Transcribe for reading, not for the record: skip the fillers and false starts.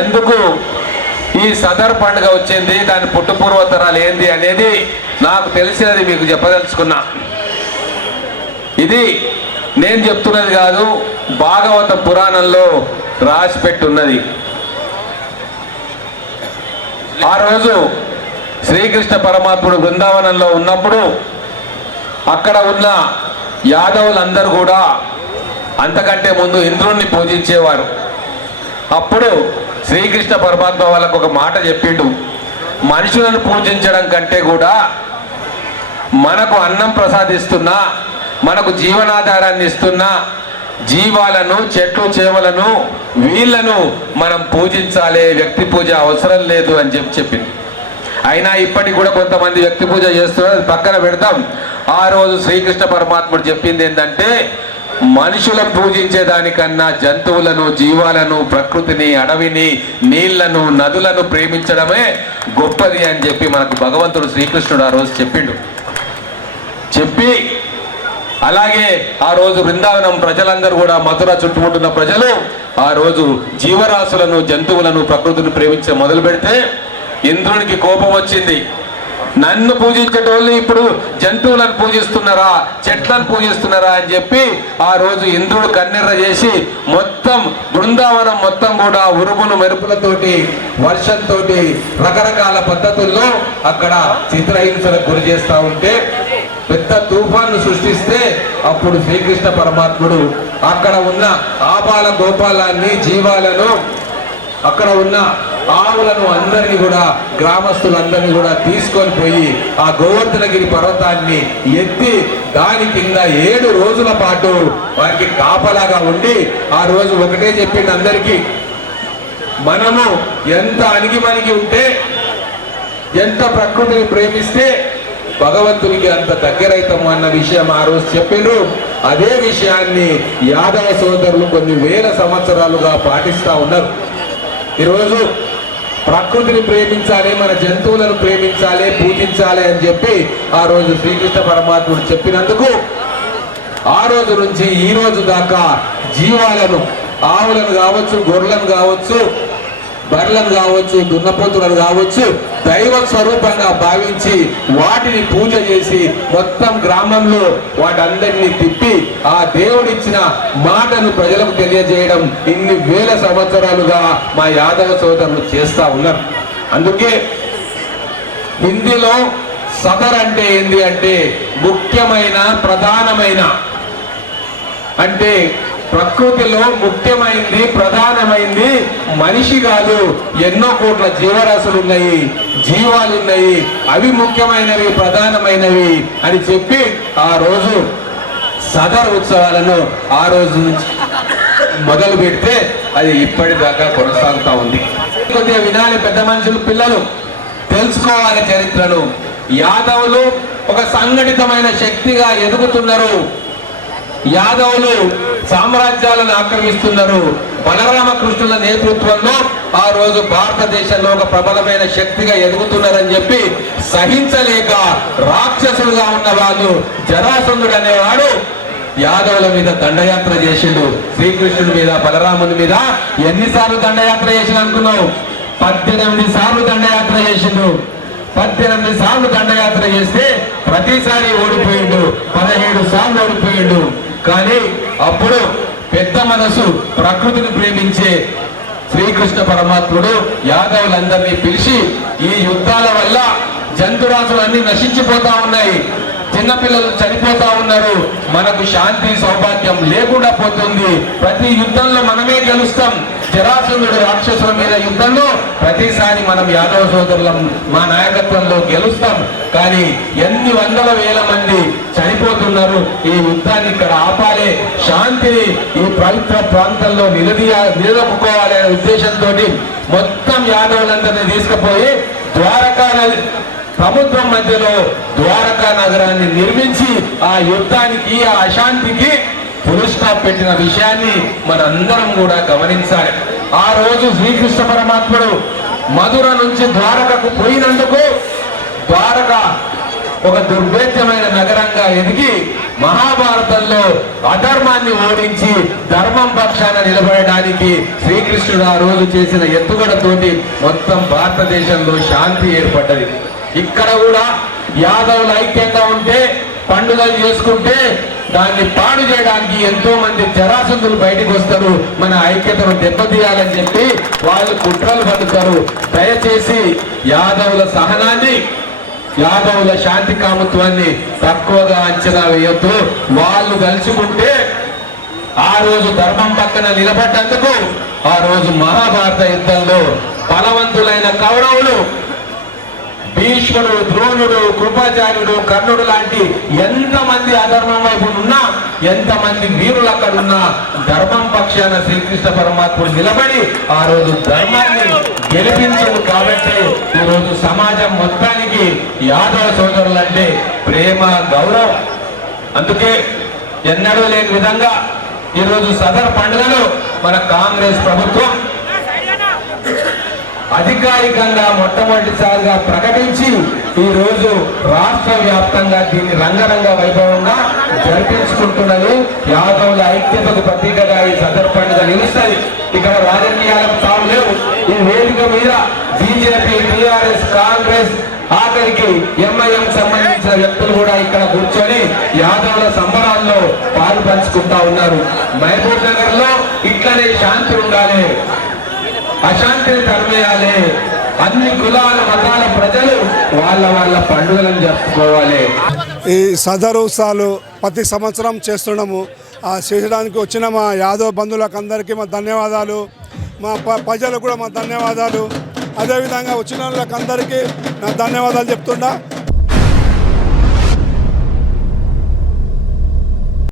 ఎందుకు ఈ సదర్ పండుగ వచ్చింది, దాని పుట్టుపూర్వతరాలు ఏంది అనేది నాకు తెలిసినది మీకు చెప్పదలుచుకున్నా. ఇది నేను చెప్తున్నది కాదు, భాగవత పురాణంలో రాసి పెట్టున్నది. ఆ రోజు శ్రీకృష్ణ పరమాత్ముడు బృందావనంలో ఉన్నప్పుడు అక్కడ ఉన్న యాదవులందరూ కూడా అంతకంటే ముందు ఇంద్రుణ్ణి పూజించేవారు. అప్పుడు శ్రీకృష్ణ పరమాత్మ వాళ్ళకు ఒక మాట చెప్పిండు, మనుషులను పూజించడం కంటే కూడా మనకు అన్నం ప్రసాదిస్తున్నా, మనకు జీవనాధారాన్ని ఇస్తున్నా జీవాలను, చెట్లు చేమలను, వీళ్లను మనం పూజించాలి, వ్యక్తి పూజ అవసరం లేదు అని చెప్పింది. అయినా ఇప్పటికి కూడా కొంతమంది వ్యక్తి పూజ చేస్తున్నారు, అది పక్కన పెడతాం. ఆ రోజు శ్రీకృష్ణ పరమాత్ముడు చెప్పింది ఏంటంటే, మనుషులను పూజించేదానికన్నా జంతువులను, జీవాలను, ప్రకృతిని, అడవిని, నీళ్లను, నదులను ప్రేమించడమే గొప్పది అని చెప్పి మనకు భగవంతుడు శ్రీకృష్ణుడు ఆ రోజు చెప్పిండు. చెప్పి అలాగే ఆ రోజు బృందావనం ప్రజలందరూ కూడా, మధుర చుట్టుముట్టున్న ప్రజలు ఆ రోజు జీవరాశులను, జంతువులను, ప్రకృతిని ప్రేమించ మొదలు పెడితే ఇంద్రునికి కోపం వచ్చింది. నన్ను పూజించేటోళ్ళు ఇప్పుడు జంతువులను పూజిస్తున్నారా, చెట్లను పూజిస్తున్నారా అని చెప్పి ఆ రోజు ఇంద్రుడు కన్నెర్ర చేసి మొత్తం బృందావనం మొత్తం కూడా ఉరుములు మెరుపులతోటి, వర్షంతో, రకరకాల పద్ధతుల్లో అక్కడ చిత్రహింసలకు గురి చేస్తూ ఉంటే పెద్ద తుఫాను సృష్టిస్తే అప్పుడు శ్రీకృష్ణ పరమాత్ముడు అక్కడ ఉన్న ఆపాల గోపాలాన్ని, జీవాలను, అక్కడ ఉన్న ఆవులను అందరినీ కూడా, గ్రామస్తులందరినీ కూడా తీసుకొని పోయి ఆ గోవర్ధనగిరి పర్వతాన్ని ఎత్తి దాని కింద 7 రోజుల పాటు వారికి కాపలాగా ఉండి ఆ రోజు ఒకటే చెప్పింది అందరికీ, మనము ఎంత అణిగిమణిగి ఉంటే, ఎంత ప్రకృతిని ప్రేమిస్తే భగవంతునికి అంత దగ్గరైతాము అన్న విషయం ఆ రోజు చెప్పిండ్రు. అదే విషయాన్ని యాదవ సోదరులు కొన్ని వేల సంవత్సరాలుగా పాటిస్తూ ఉన్నారు. ఈరోజు ప్రకృతిని ప్రేమించాలి, మన జంతువులను ప్రేమించాలి, పూజించాలి అని చెప్పి ఆ రోజు శ్రీకృష్ణ పరమాత్ముడు చెప్పినందుకు ఆ రోజు నుంచి ఈ రోజు దాకా జీవాలను, ఆవులను కావచ్చు, గొర్రెలను కావచ్చు, బర్రెలను కావచ్చు, దున్నపోతులను కావచ్చు, దైవ స్వరూపంగా భావించి వాటిని పూజ చేసి మొత్తం గ్రామంలో వాటందరినీ తిప్పి ఆ దేవుడిచ్చిన మాటను ప్రజలకు తెలియజేయడం ఇన్ని వేల సంవత్సరాలుగా మా యాదవ సోదరులు చేస్తా ఉన్నారు. అందుకే హిందీలో సదర్ అంటే ఏంది అంటే ముఖ్యమైన, ప్రధానమైన, అంటే ప్రకృతిలో ముఖ్యమైంది, ప్రధానమైంది మనిషి కాదు, ఎన్నో కోట్ల జీవరాశులు ఉన్నాయి, జీవాలు ఉన్నాయి, అవి ముఖ్యమైనవి, ప్రధానమైనవి అని చెప్పి ఆ రోజు సదర్ ఉత్సవాలను ఆ రోజు నుంచి మొదలు పెడితే అది ఇప్పటిదాకా కొనసాగుతా ఉంది. కొద్దిగా వినాలి పెద్ద మనుషులు, పిల్లలు తెలుసుకోవాలి చరిత్రను. యాదవులు ఒక సంఘటితమైన శక్తిగా ఎదుగుతున్నారు. యాదవులు సామ్రాజ్యాలను ఆక్రమిస్తున్నారు. బలరామకృష్ణుల నేతృత్వంలో ఆ రోజు భారతదేశంలో ఒక ప్రబలమైన శక్తిగా ఎదుగుతున్నారని చెప్పి సహించలేక రాక్షసులుగా ఉన్న వాళ్ళు, జరాసంధుడు అనేవాడు యాదవుల మీద దండయాత్ర చేసిండు. శ్రీకృష్ణుడి మీద, బలరాముని మీద ఎన్నిసార్లు దండయాత్ర చేసిండు అనుకున్నావు? 18 సార్లు దండయాత్ర చేసిండు. 18 సార్లు దండయాత్ర చేస్తే ప్రతిసారి ఓడిపోయిండు, 17 సార్లు ఓడిపోయిండు. కానీ అప్పుడు పెద్ద మనసు, ప్రకృతిని ప్రేమించే శ్రీకృష్ణ పరమాత్ముడు యాదవులందరినీ పిలిచి, ఈ యుద్ధాల వల్ల జంతురాశులన్నీ నశించిపోతా ఉన్నాయి, చిన్నపిల్లలు చనిపోతా ఉన్నారు, మనకు శాంతి సౌభాగ్యం లేకుండా పోతుంది, ప్రతి యుద్ధంలో మనమే గెలుస్తాం, జరాసంధుడు రాక్షసుల మీద యుద్ధంలో ప్రతిసారి మనం యాదవ సోదరులం మా నాయకత్వంలో గెలుస్తాం, కానీ ఎన్ని వందల వేల మంది చనిపోతున్నారు, ఈ యుద్ధాన్ని ఇక్కడ ఆపాలి, శాంతిని ఈ పవిత్ర ప్రాంతంలో నిలదొక్కుకోవాలి అనే ఉద్దేశంతో మొత్తం యాదవులందరినీ తీసుకుపోయి ద్వారకా సముద్రం మధ్యలో ద్వారకా నగరాన్ని నిర్మించి ఆ యుద్ధానికి, ఆ అశాంతికి ఫుల్ స్టాప్ పెట్టిన విషయాన్ని మనందరం కూడా గమనించాలి. ఆ రోజు శ్రీకృష్ణ పరమాత్ముడు మధుర నుంచి ద్వారకకు పోయినందుకు ద్వారక ఒక దుర్భేద్యమైన నగరంగా ఎదిగి మహాభారతంలో అధర్మాన్ని ఓడించి ధర్మం పక్షాన నిలబడడానికి శ్రీకృష్ణుడు ఆ రోజు చేసిన ఎత్తుగడతోటి మొత్తం భారతదేశంలో శాంతి ఏర్పడ్డది. ఇక్కడ కూడా యాదవులు ఐక్యంగా ఉంటే, పండుగలు చేసుకుంటే దాన్ని పాడు చేయడానికి ఎంతో మంది జరాసంధులు బయటకు వస్తారు, మన ఐక్యతను దెబ్బతీయాలని చెప్పి వాళ్ళు కుట్రలు పడుతారు. దయచేసి యాదవుల సహనాన్ని, యాదవుల శాంతి కామత్వాన్ని తక్కువగా అంచనా వేయొద్దు. వాళ్ళు కలుసుకుంటే ఆ రోజు ధర్మం పక్కన నిలబడ్డందుకు ఆ రోజు మహాభారత యుద్ధంలో బలవంతులైన కౌరవులు, భీష్ముడు, ద్రోణుడు, కృపాచార్యుడు, కర్ణుడు లాంటి ఎంతమంది అధర్మం వైపు ఉన్నా, ఎంతమంది వీరులు అక్కడ ఉన్నా ధర్మం పక్షాన శ్రీకృష్ణ పరమాత్ముడు నిలబడి ఆ రోజు ధర్మాన్ని గెలిపించడు. కాబట్టి ఈ రోజు సమాజం మొత్తానికి యాదవ సోదరులంటే ప్రేమ, గౌరవం. అందుకే ఎన్నడూ లేని విధంగా ఈరోజు సదర్ పండుగను మన కాంగ్రెస్ ప్రభుత్వం అధికారికంగా మొట్టమొదటిసారిగా ప్రకటించి ఈ రోజు రాష్ట్ర వ్యాప్తంగా దీన్ని రంగరంగ వైభవంగా జరిపించుకుంటున్నది. యాదవుల ఐక్యతకు ప్రతీకగా ఈ సదర్ పండుగ నిలుస్తుంది. ఇక్కడ రాజకీయాలకు తాము లేవు. ఈ వేదిక మీద బీజేపీ, టీఆర్ఎస్, కాంగ్రెస్, ఆఖరికి ఎంఐఎం సంబంధించిన వ్యక్తులు కూడా ఇక్కడ కూర్చొని యాదవుల సంబరాల్లో పాలు పంచుకుంటా ఉన్నారు. మహబూబ్ నగర్ లో ఇట్లనే శాంతి ఉండాలి, అశాంతిని తరిమేయాలి. అన్ని కులాల మతాల ప్రజలు వాళ్ళ పండుగలను జరుపుకోవాలి. ఈ సదరు ఉత్సవాలు ప్రతి సంవత్సరం చేస్తున్నాము. ఆ చేసడానికి వచ్చిన మా యాదవ్ బంధువులకు అందరికీ మా ధన్యవాదాలు, మా ప్రజలకు కూడా మా ధన్యవాదాలు. అదేవిధంగా వచ్చిన వాళ్ళకి అందరికీ నా ధన్యవాదాలు చెప్తున్నా.